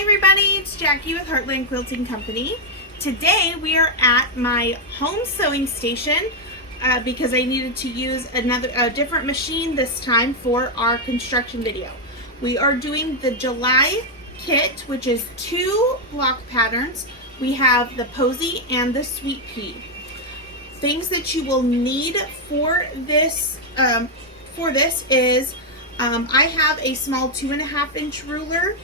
Hi everybody, it's Jackie with Heartland Quilting Company. Today we are at my home sewing station because I needed to use a different machine this time for our construction video. We are doing the July kit, which is 2 block patterns. We have the Posy and the Sweet Pea. Things that you will need for this is I have a small 2.5 inch ruler.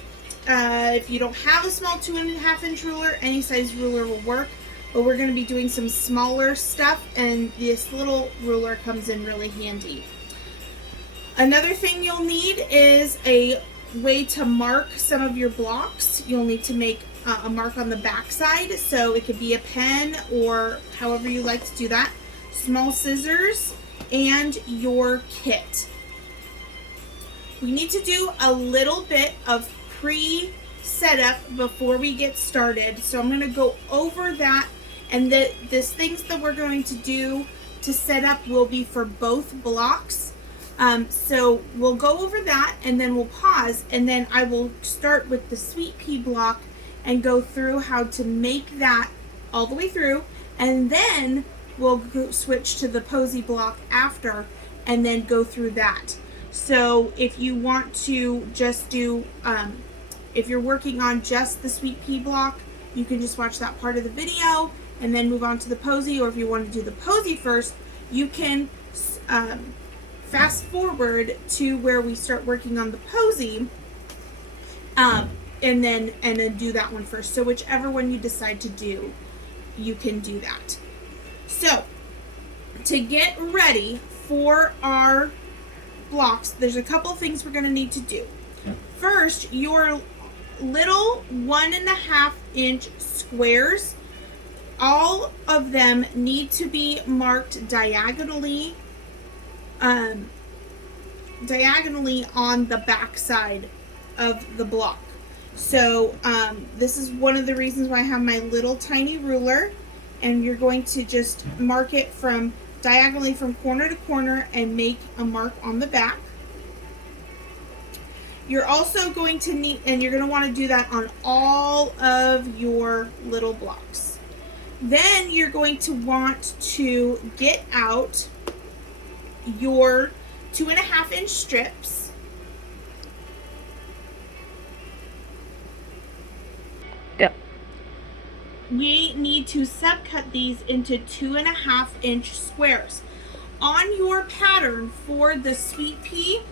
If you don't have a small 2.5 inch ruler, any size ruler will work, but we're going to be doing some smaller stuff and this little ruler comes in really handy. Another thing you'll need is a way to mark some of your blocks. You'll need to make a mark on the back side, so it could be a pen or however you like to do that. Small scissors and your kit. We need to do a little bit of pre-setup before we get started, so I'm going to go over that, and these things that we're going to do to set up will be for both blocks. So we'll go over that and then we'll pause, and then I will start with the Sweet Pea block and go through how to make that all the way through, and then we'll switch to the Posy block after and then go through that. So if you want to just do, if you're working on just the Sweet Pea block, you can just watch that part of the video and then move on to the Posy, or if you want to do the Posy first, you can fast forward to where we start working on the Posy, and then do that one first. So whichever one you decide to do, you can do that. So to get ready for our blocks, there's a couple things we're going to need to do. First, your little 1.5 inch squares, all of them need to be marked diagonally on the back side of the block. So this is one of the reasons why I have my little tiny ruler, and you're going to just mark it from diagonally from corner to corner and make a mark on the back. You're also going to need, and you're going to want to do that on all of your little blocks. Then you're going to want to get out your 2.5 inch strips. Go. We need to subcut these into 2.5 inch squares. On your pattern for the Sweet Pea,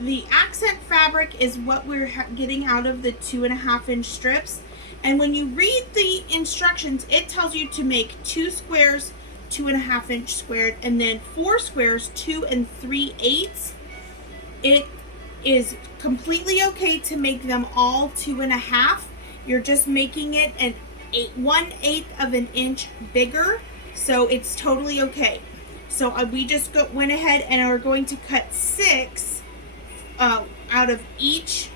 the accent fabric is what we're getting out of the 2.5 inch strips. And when you read the instructions, it tells you to make 2 squares 2.5 inch squared, and then 4 squares 2 3/8. It is completely okay to make them all 2.5. You're just making it 1/8 of an inch bigger, so it's totally okay. So we just went ahead and are going to cut 6 out of each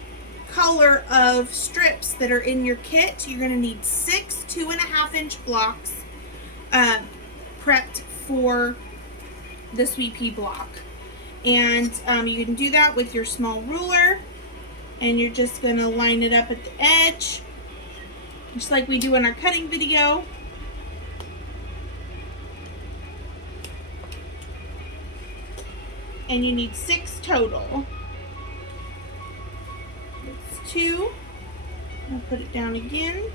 color of strips that are in your kit. You're going to need 6 2.5 inch blocks prepped for the Sweet Pea block. And you can do that with your small ruler, and you're just going to line it up at the edge, just like we do in our cutting video. And you need 6 total. It's 2. I'll put it down again.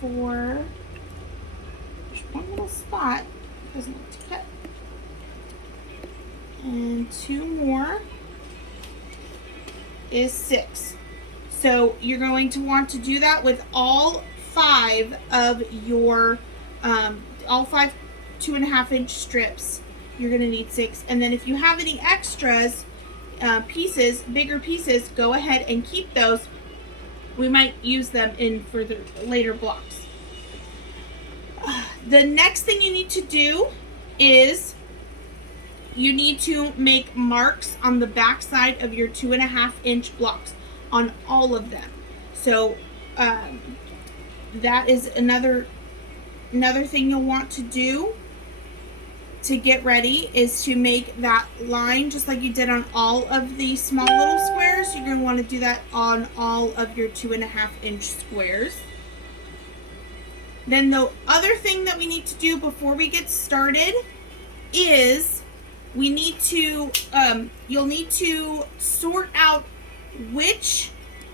4. There's one little spot that doesn't like to cut. And 2 more is 6. So you're going to want to do that with all 5 of your all 5 2.5 inch strips. You're going to need 6, and then if you have any extras pieces, bigger pieces, go ahead and keep those. We might use them in for the later blocks. The next thing you need to do is you need to make marks on the back side of your 2.5 inch blocks on all of them. So that is another thing you'll want to do. to get ready is to make that line just like you did on all of the small little squares. You're going to want to do that on all of your 2.5-inch squares. Then the other thing that we need to do before we get started is we need to, you'll need to sort out which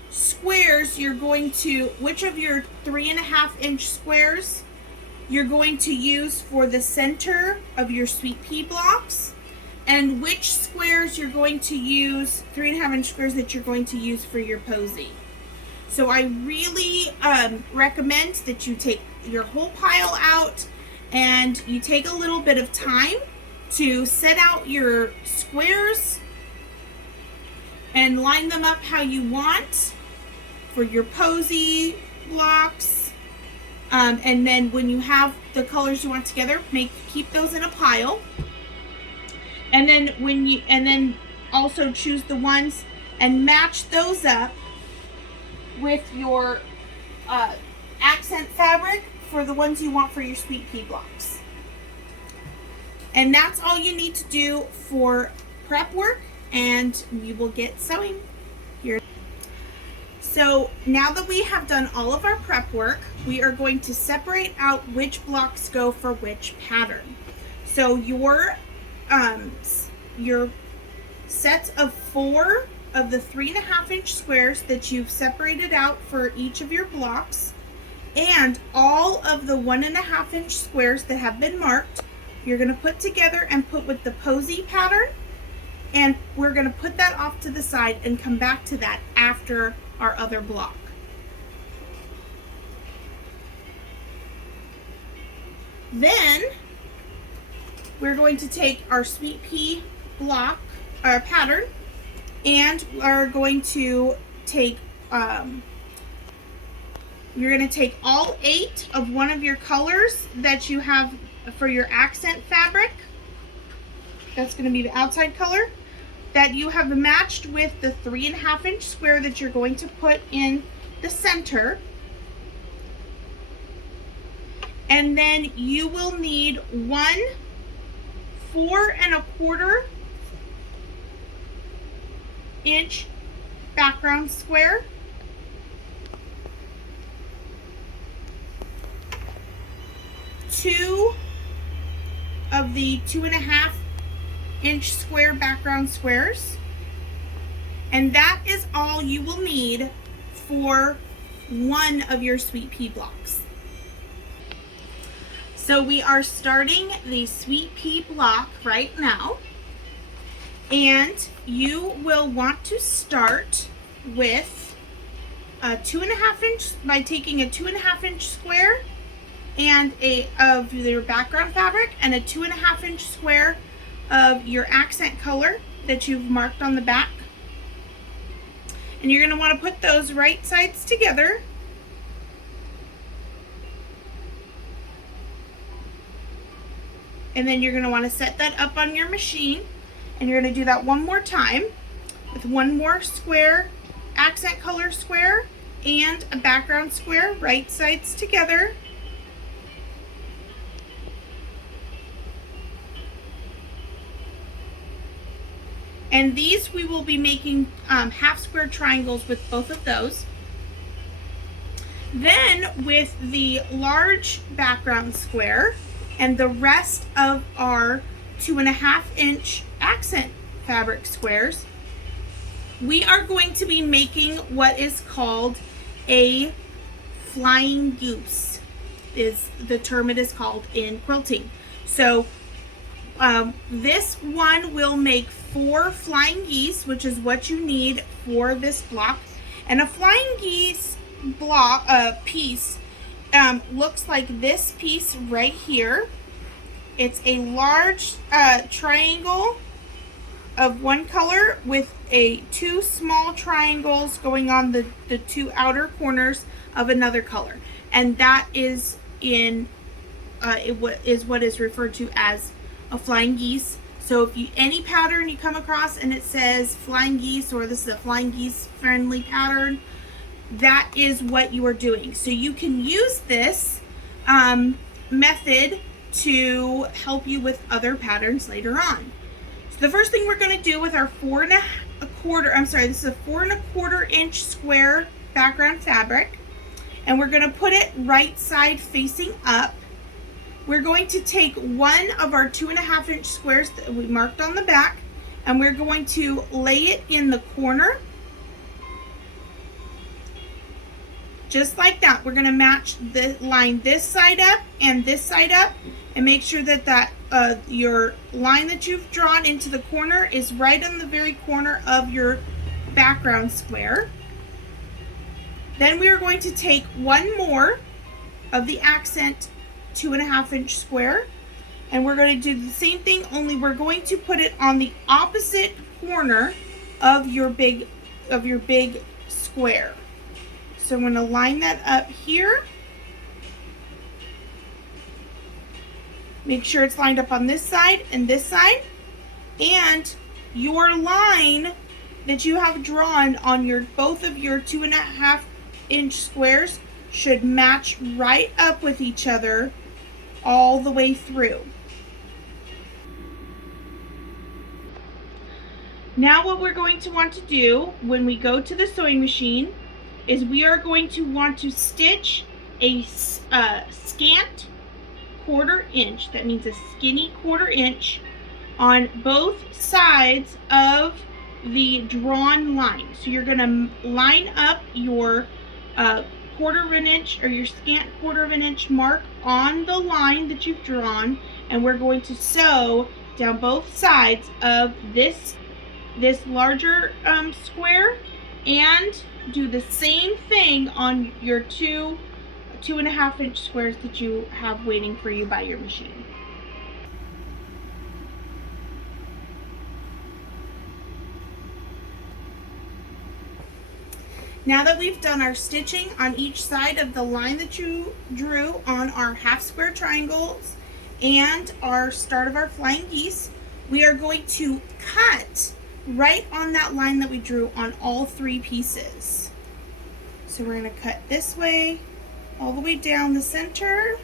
squares you're going to, which of your 3.5-inch squares you're going to use for the center of your sweet pea blocks, and which squares you're going to use, 3.5-inch squares that you're going to use for your posy. So I really recommend that you take your whole pile out and you take a little bit of time to set out your squares and line them up how you want for your posy blocks. And then when you have the colors you want together, keep those in a pile. And then also choose the ones and match those up with your accent fabric for the ones you want for your sweet pea blocks. And that's all you need to do for prep work, and we will get sewing here. So now that we have done all of our prep work, we are going to separate out which blocks go for which pattern. So your sets of 4 of the 3.5-inch squares that you've separated out for each of your blocks, and all of the 1.5-inch squares that have been marked, you're going to put together and put with the posy pattern, and we're going to put that off to the side and come back to that after our other block. Then we're going to take our sweet pea block, our pattern, and are going to take you're going to take all 8 of one of your colors that you have for your accent fabric. That's going to be the outside color that you have matched with the 3.5-inch square that you're going to put in the center. And then you will need 1 4.25-inch background square, 2 of the 2.5-inch square background squares, and that is all you will need for one of your sweet pea blocks. So we are starting the sweet pea block right now, and you will want to start with a 2.5-inch by taking a 2.5-inch square and of your background fabric and a 2.5-inch square of your accent color that you've marked on the back, and you're going to want to put those right sides together. And then you're going to want to set that up on your machine, and you're going to do that one more time with one more square, accent color square, and a background square, right sides together. And these we will be making half square triangles with both of those. Then with the large background square and the rest of our 2.5-inch accent fabric squares, we are going to be making what is called a flying goose, is the term it is called in quilting. So this one will make 4 flying geese, which is what you need for this block. And a flying geese block piece looks like this piece right here. It's a large triangle of one color with 2 small triangles going on the 2 outer corners of another color, and that is in what is referred to as a flying geese. So if any pattern you come across and it says flying geese, or this is a flying geese friendly pattern, that is what you are doing. So you can use this method to help you with other patterns later on. So the first thing we're going to do with our 4 1/4, this is a 4 1/4 inch square background fabric, and we're going to put it right side facing up. We're going to take one of our 2 1/2 inch squares that we marked on the back, and we're going to lay it in the corner, just like that. We're going to match the line this side up and this side up, and make sure that your line that you've drawn into the corner is right on the very corner of your background square. Then we are going to take one more of the accent 2 1/2 inch square, and we're going to do the same thing, only we're going to put it on the opposite corner of your big square. So I'm going to line that up here. Make sure it's lined up on this side and this side, and your line that you have drawn on both of your 2 1/2 inch squares should match right up with each other all the way through. Now what we're going to want to do when we go to the sewing machine is we are going to want to stitch a scant 1/4 inch, that means a skinny 1/4 inch, on both sides of the drawn line. So you're going to line up your 1/4 inch or your scant 1/4 inch mark on the line that you've drawn, and we're going to sew down both sides of this larger square, and do the same thing on your 2 1/2 inch squares that you have waiting for you by your machine. Now that we've done our stitching on each side of the line that you drew on our half square triangles and our start of our flying geese, we are going to cut right on that line that we drew on all 3 pieces. So we're going to cut this way, all the way down the center.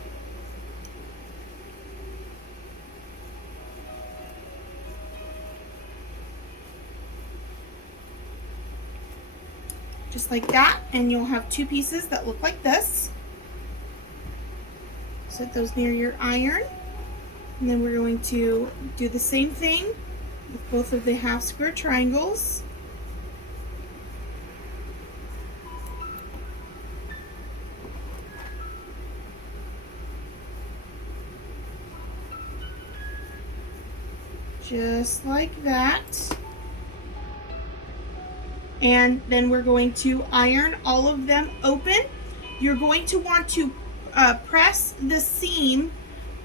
Just like that, and you'll have 2 pieces that look like this. Set those near your iron, and then we're going to do the same thing with both of the half square triangles. Just like that. And then we're going to iron all of them open. You're going to want to press the seam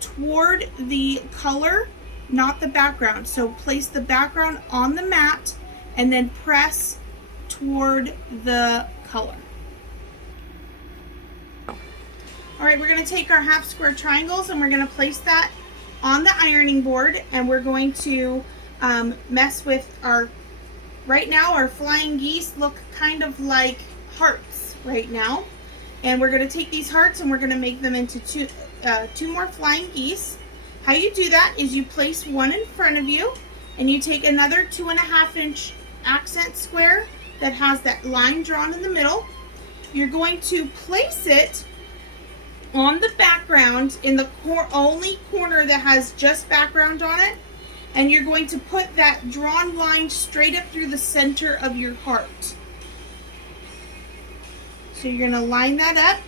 toward the color, not the background. So place the background on the mat and then press toward the color. All right, we're going to take our half square triangles and we're going to place that on the ironing board, and we're going to mess with our, right now our flying geese look kind of like hearts right now, and we're going to take these hearts and we're going to make them into two more flying geese. How you do that is you place one in front of you and you take another 2.5 inch accent square that has that line drawn in the middle. You're going to place it on the background in the only corner that has just background on it, and you're going to put that drawn line straight up through the center of your heart. So you're going to line that up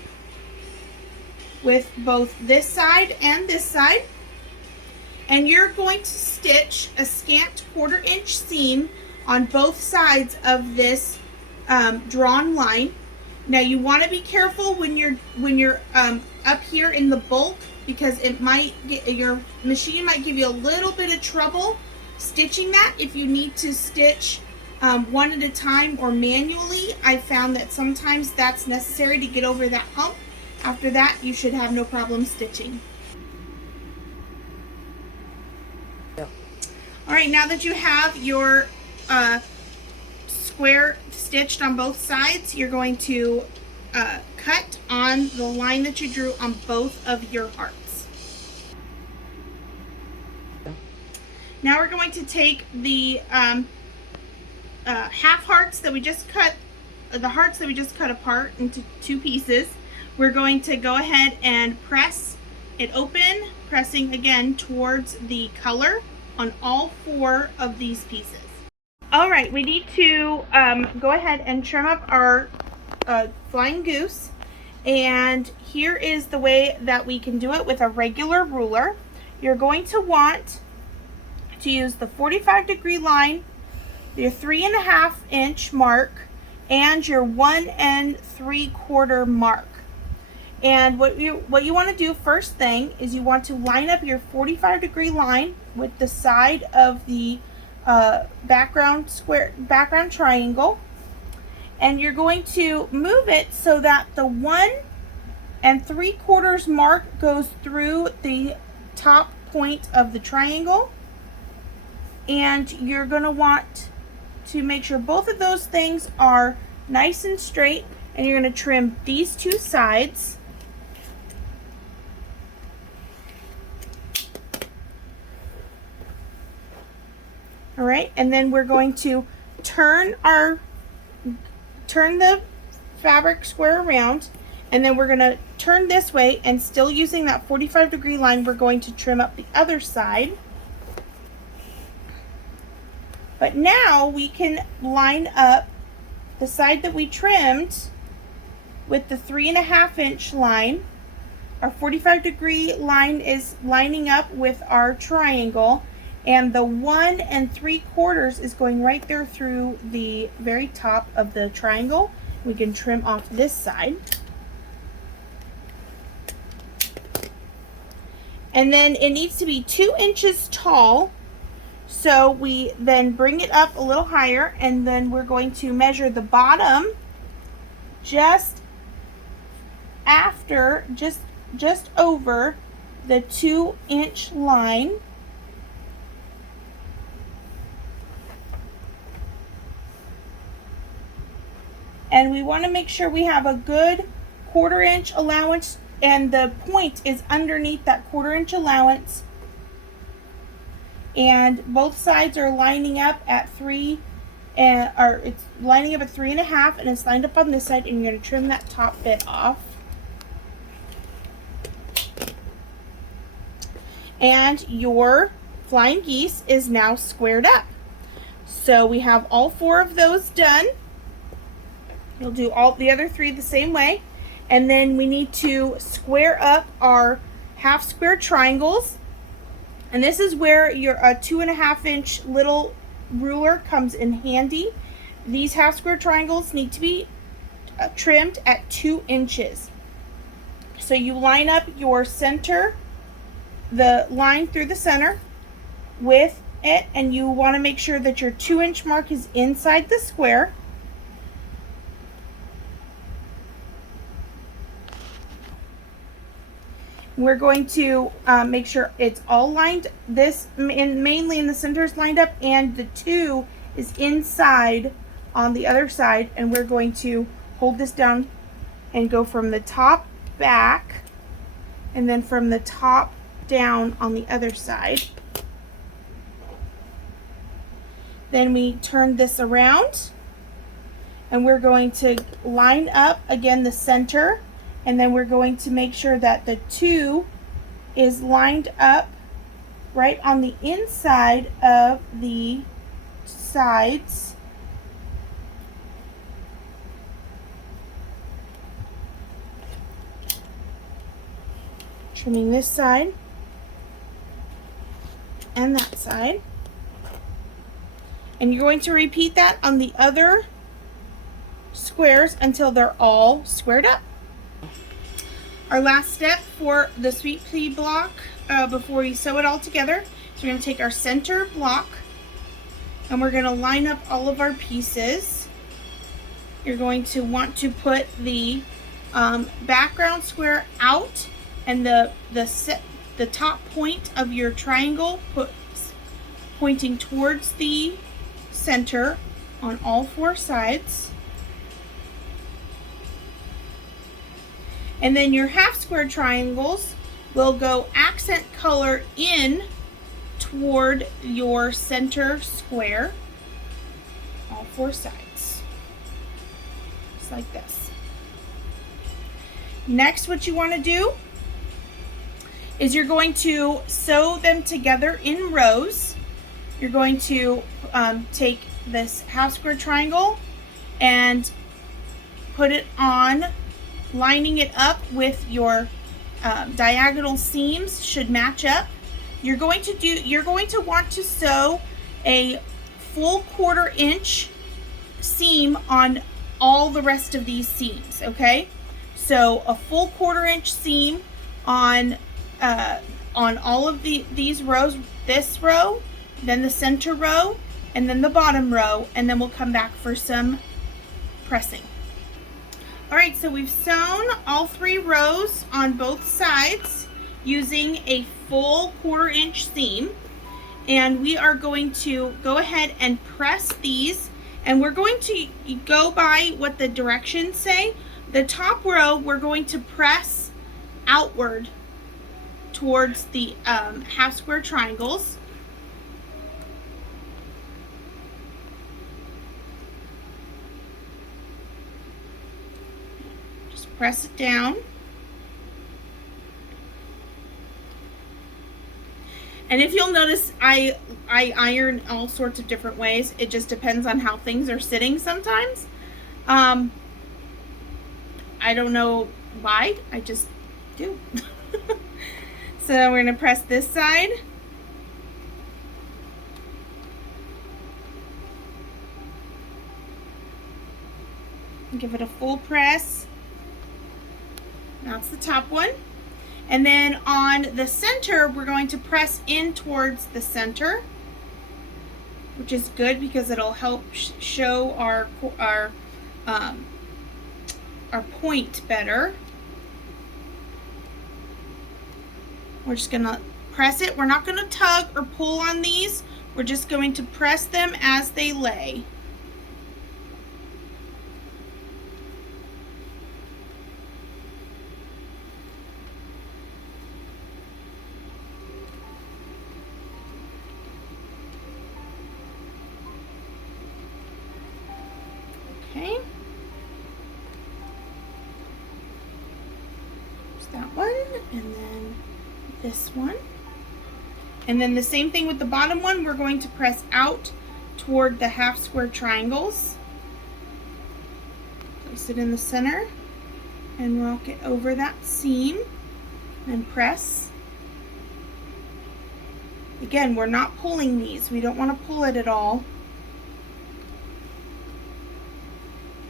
with both this side and this side, and you're going to stitch a scant 1/4 inch seam on both sides of this drawn line. Now you want to be careful when you're up here in the bulk, because it might get, your machine might give you a little bit of trouble stitching that. If you need to stitch one at a time or manually, I found that sometimes that's necessary to get over that hump. After that, you should have no problem stitching. Yeah. All right, now that you have your square stitched on both sides, you're going to cut on the line that you drew on both of your hearts. Now we're going to take the half hearts that we just cut, the hearts that we just cut apart into 2 pieces. We're going to go ahead and press it open, pressing again towards the color on all 4 of these pieces. All right, we need to go ahead and trim up our flying goose. And here is the way that we can do it with a regular ruler. You're going to want to use the 45-degree line, your 3.5 inch mark, and your 1 3/4 mark. And what you want to do first thing is you want to line up your 45-degree line with the side of the background triangle, and you're going to move it so that the 1 3/4 mark goes through the top point of the triangle. And you're going to want to make sure both of those things are nice and straight, and you're going to trim these 2 sides. All right, and then we're going to turn the fabric square around, and then we're going to turn this way, and still using that 45-degree line, we're going to trim up the other side. But now we can line up the side that we trimmed with the 3.5 inch line. Our 45-degree line is lining up with our triangle, and the 1 3/4 is going right there through the very top of the triangle. We can trim off this side. And then it needs to be 2 inches tall. So we then bring it up a little higher, and then we're going to measure the bottom just over the 2 inch line. And we want to make sure we have a good 1/4 inch allowance, and the point is underneath that 1/4 inch allowance. And both sides are lining up at 3, or it's lining up at 3.5, and it's lined up on this side, and you're going to trim that top bit off. And your flying geese is now squared up. So we have all 4 of those done. You'll do all the other 3 the same way. And then we need to square up our half square triangles. And this is where your 2.5 inch little ruler comes in handy. These half square triangles need to be trimmed at 2 inches. So you line up your center, the line through the center with it, and you want to make sure that your 2 inch mark is inside the square. We're going to make sure it's all lined, mainly in the center is lined up, and the 2 is inside on the other side, and we're going to hold this down and go from the top back, and then from the top down on the other side. Then we turn this around, and we're going to line up again the center, and then we're going to make sure that the 2 is lined up right on the inside of the sides. Trimming this side and that side. And you're going to repeat that on the other squares until they're all squared up. Our last step for the sweet pea block before we sew it all together is we're going to take our center block and we're going to line up all of our pieces. You're going to want to put the background square out, and the top point of your triangle pointing towards the center on all 4 sides. And then your half square triangles will go accent color in toward your center square, all four sides, just like this. Next, what you want to do is you're going to sew them together in rows. You're going to take this half square triangle and put it on, lining it up with your diagonal seams should match up. You're going to want to sew a full 1/4 inch seam on all the rest of these seams, okay? So a full 1/4 inch seam on all of these rows, this row, then the center row, and then the bottom row, and then we'll come back for some pressing. All right, so we've sewn all 3 rows on both sides using a full 1/4 inch seam, and we are going to go ahead and press these, and we're going to go by what the directions say. The top row, we're going to press outward towards the half square triangles. Just press it down. And if you'll notice, I iron all sorts of different ways. It just depends on how things are sitting sometimes. I don't know why, I just do. So we're going to press this side. Give it a full press. That's the top one. And then on the center, we're going to press in towards the center, which is good because it'll help show our point better. We're just gonna press it. We're not gonna tug or pull on these. We're just going to press them as they lay. Okay. There's that one, and then this one. And then the same thing with the bottom one. We're going to press out toward the half square triangles. Place it in the center and rock it over that seam and press. Again, we're not pulling these. We don't want to pull it at all.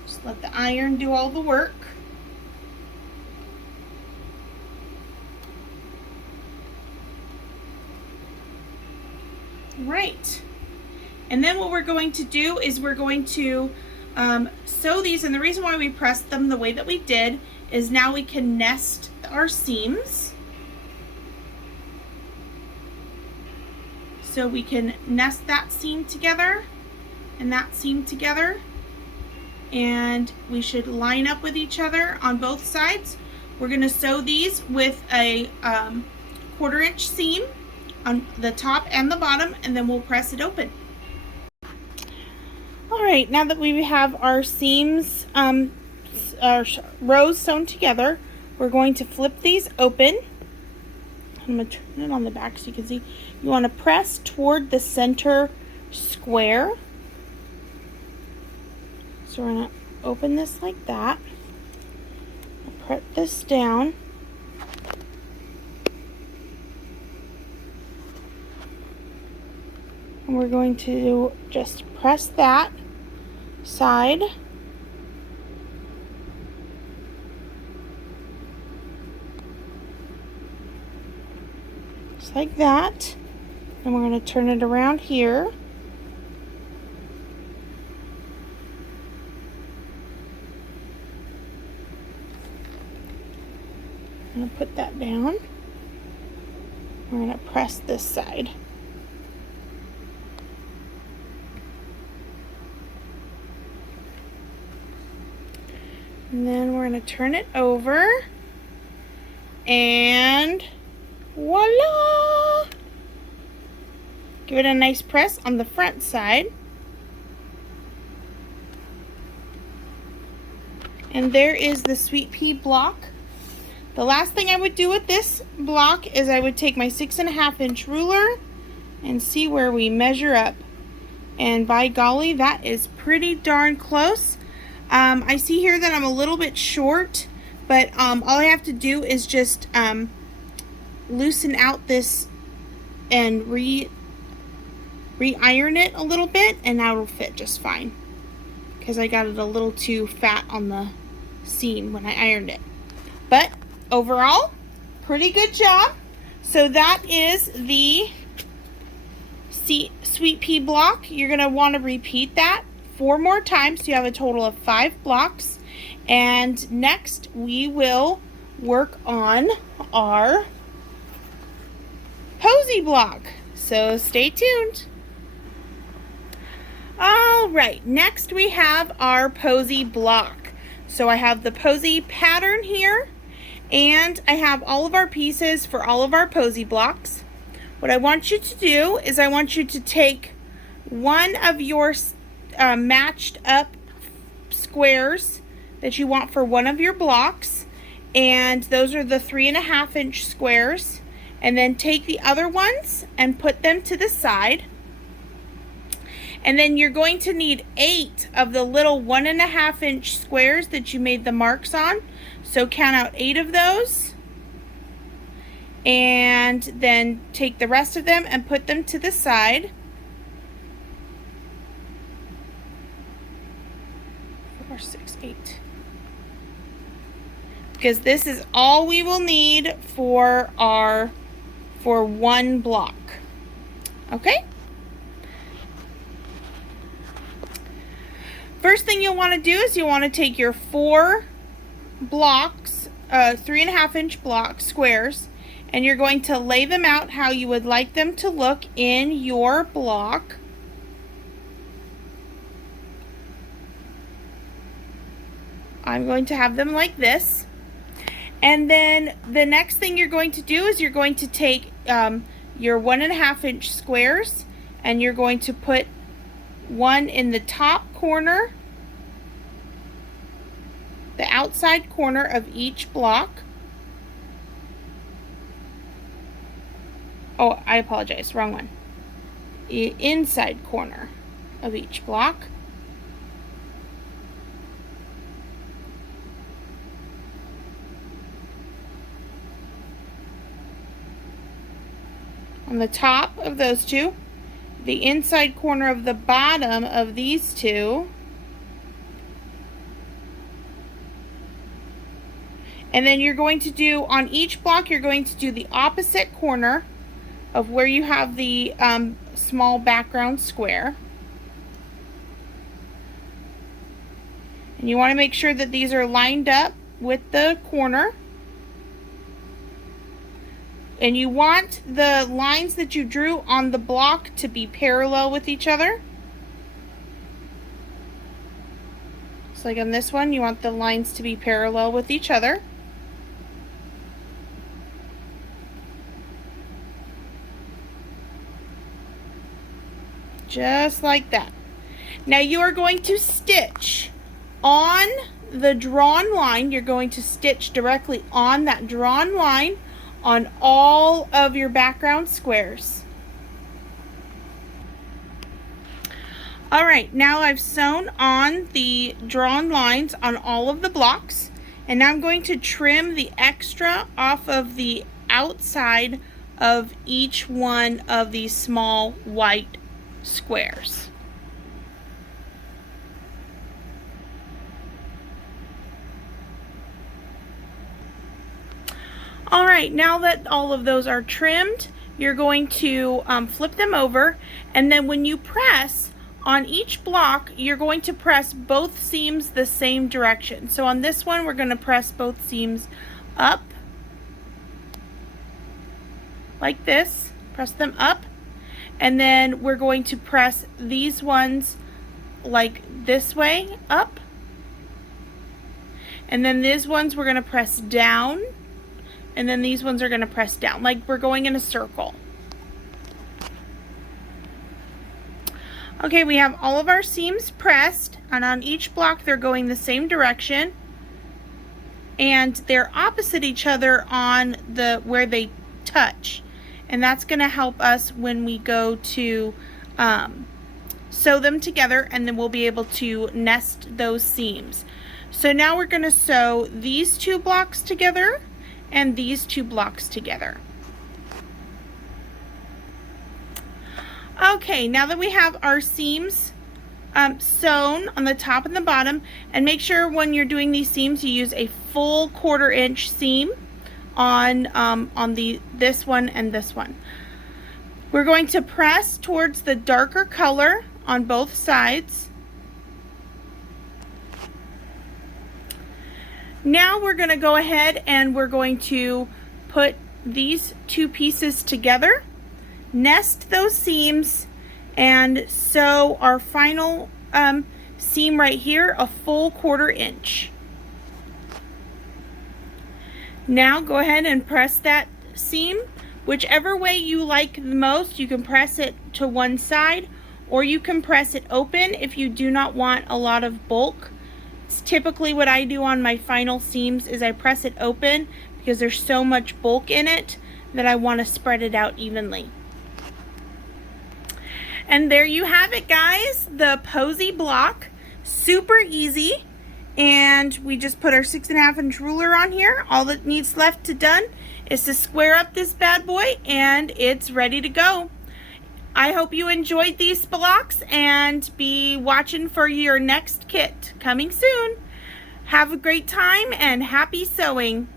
Just let the iron do all the work. Right. And then what we're going to do is we're going to sew these, and the reason why we pressed them the way that we did is now we can nest our seams. So we can nest that seam together and that seam together, and we should line up with each other on both sides. We're going to sew these with a 1/4 inch seam on the top and the bottom, and then we'll press it open. All right, now that we have our seams, our rows sewn together, we're going to flip these open. I'm going to turn it on the back so you can see. You want to press toward the center square. So we're going to open this like that. I'll press this down. And we're going to just press that side. Just like that. And we're going to turn it around here. I'm going to put that down. We're going to press this side. And then we're going to turn it over, and voila! Give it a nice press on the front side. And there is the sweet pea block. The last thing I would do with this block is I would take my 6.5 inch ruler and see where we measure up. And by golly, that is pretty darn close. I see here that I'm a little bit short, but all I have to do is just loosen out this and re-iron it a little bit, and now it'll fit just fine, because I got it a little too fat on the seam when I ironed it. But overall, pretty good job. So that is the sweet pea block. You're going to want to repeat that 4 more times, so you have a total of 5 blocks. And next we will work on our posy block, so stay tuned. All right, next we have our posy block. So I have the posy pattern here, and I have all of our pieces for all of our posy blocks. What I want you to do is I want you to take one of your matched up squares that you want for one of your blocks, and those are the 3.5 inch squares, and then take the other ones and put them to the side. And then you're going to need 8 of the little 1.5 inch squares that you made the marks on. So count out 8 of those, and then take the rest of them and put them to the side. 4, 6, 8. Because this is all we will need for one block. Okay? First thing you'll want to do is you'll want to take your 4 blocks, 3.5 inch block squares, and you're going to lay them out how you would like them to look in your block. I'm going to have them like this. And then the next thing you're going to do is you're going to take your 1.5 inch squares, and you're going to put one in the top corner, the outside corner of each block. Oh, I apologize, wrong one. The inside corner of each block. On the top of those two, the inside corner of the bottom of these two, and then you're going to do, on each block, you're going to do the opposite corner of where you have the small background square. And you want to make sure that these are lined up with the corner. And you want the lines that you drew on the block to be parallel with each other. So like on this one, you want the lines to be parallel with each other. Just like that. Now you are going to stitch on the drawn line. You're going to stitch directly on that drawn line on all of your background squares. All right, now I've sewn on the drawn lines on all of the blocks, and now I'm going to trim the extra off of the outside of each one of these small white squares. All right, now that all of those are trimmed, you're going to flip them over, and then when you press on each block, you're going to press both seams the same direction. So on this one, we're going to press both seams up like this, press them up, and then we're going to press these ones like this way up, and then these ones we're going to press down, and then these ones are going to press down, like we're going in a circle. Okay, we have all of our seams pressed, and on each block they're going the same direction, and they're opposite each other on the where they touch, and that's going to help us when we go to sew them together, and then we'll be able to nest those seams. So now we're going to sew these two blocks together and these two blocks together. Okay, now that we have our seams sewn on the top and the bottom, and make sure when you're doing these seams you use a full 1/4 inch seam on this one and this one. We're going to press towards the darker color on both sides. Now we're going to go ahead and we're going to put these two pieces together, nest those seams, and sew our final seam right here, a full 1/4 inch. Now go ahead and press that seam whichever way you like the most. You can press it to one side, or you can press it open if you do not want a lot of bulk. It's typically what I do on my final seams is I press it open because there's so much bulk in it that I want to spread it out evenly. And there you have it, guys, the Posy block. Super easy. And we just put our 6.5 inch ruler on here. All that needs left to done is to square up this bad boy, and it's ready to go. I hope you enjoyed these blocks, and be watching for your next kit coming soon. Have a great time and happy sewing.